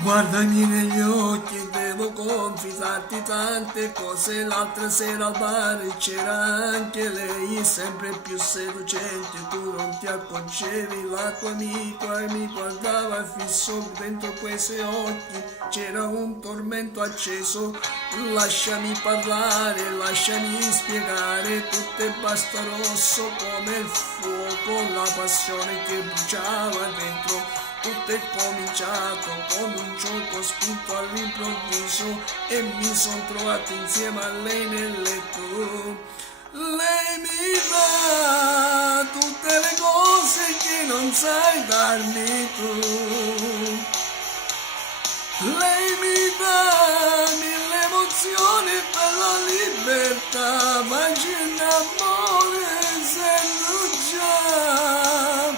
Guardami negli occhi, devo confidarti tante cose. L'altra sera al bar c'era anche lei, sempre più seducente. Tu non ti accorgevi, la tua amica e mi guardava fisso dentro quei suoi occhi. C'era un tormento acceso. Lasciami parlare, lasciami spiegare. Tutto è basta rosso come il fuoco, la passione che bruciava dentro. Tutto è cominciato come un gioco spinto all'improvviso e mi son trovato insieme a lei nel letto. Lei mi dà tutte le cose che non sai darmi tu. Lei mi dà mille emozioni per la libertà, ma ci innamore essendo già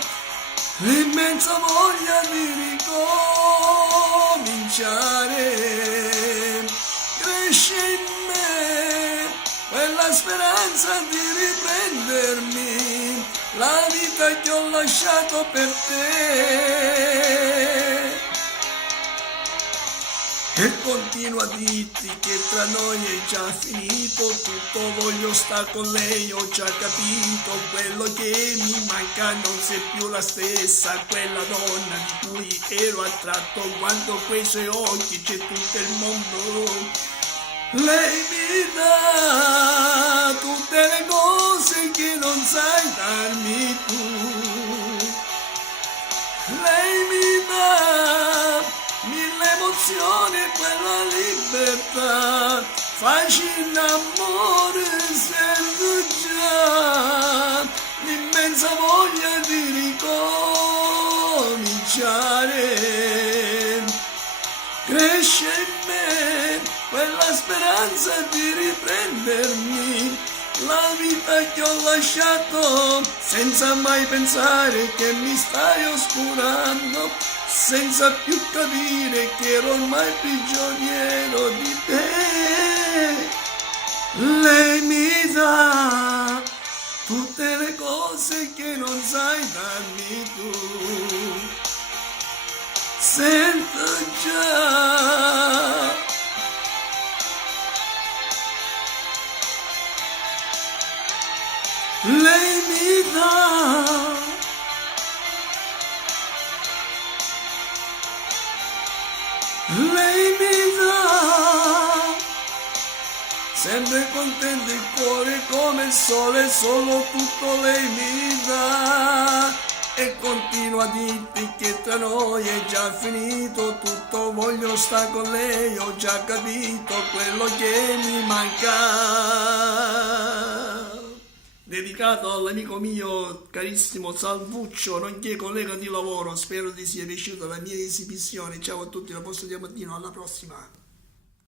l'immensa voglia di ricominciare. Cresce in me quella speranza di riprendermi la vita che ho lasciato per te. E continuo a dirti che tra noi è già finito tutto, voglio star con lei, ho già capito quello che mi manca, non sei più la stessa, quella donna di cui ero attratto, quando quei suoi occhi c'è tutto il mondo. Lei mi dà tutte le cose che non sai darmi tu. Lei mi dà mille emozioni e quella libertà, facile amore essendo già l'immensa voglia di ricominciare. Cresce in me quella speranza di riprendermi la vita che ho lasciato, senza mai pensare che mi stai oscurando, senza più capire che ero ormai prigioniero di te. Lei mi dà tutte le cose che non sai darmi tu. Sento già lei mi dà lei mi dà sempre contento il cuore come il sole, solo tutto lei mi dà. E continuo a dirti che tra noi è già finito tutto, voglio stare con lei, ho già capito quello che mi manca. Dedicato all'amico mio carissimo Salvuccio, nonché collega di lavoro, spero ti sia piaciuta la mia esibizione. Ciao a tutti, da Posto Diamantino, alla prossima.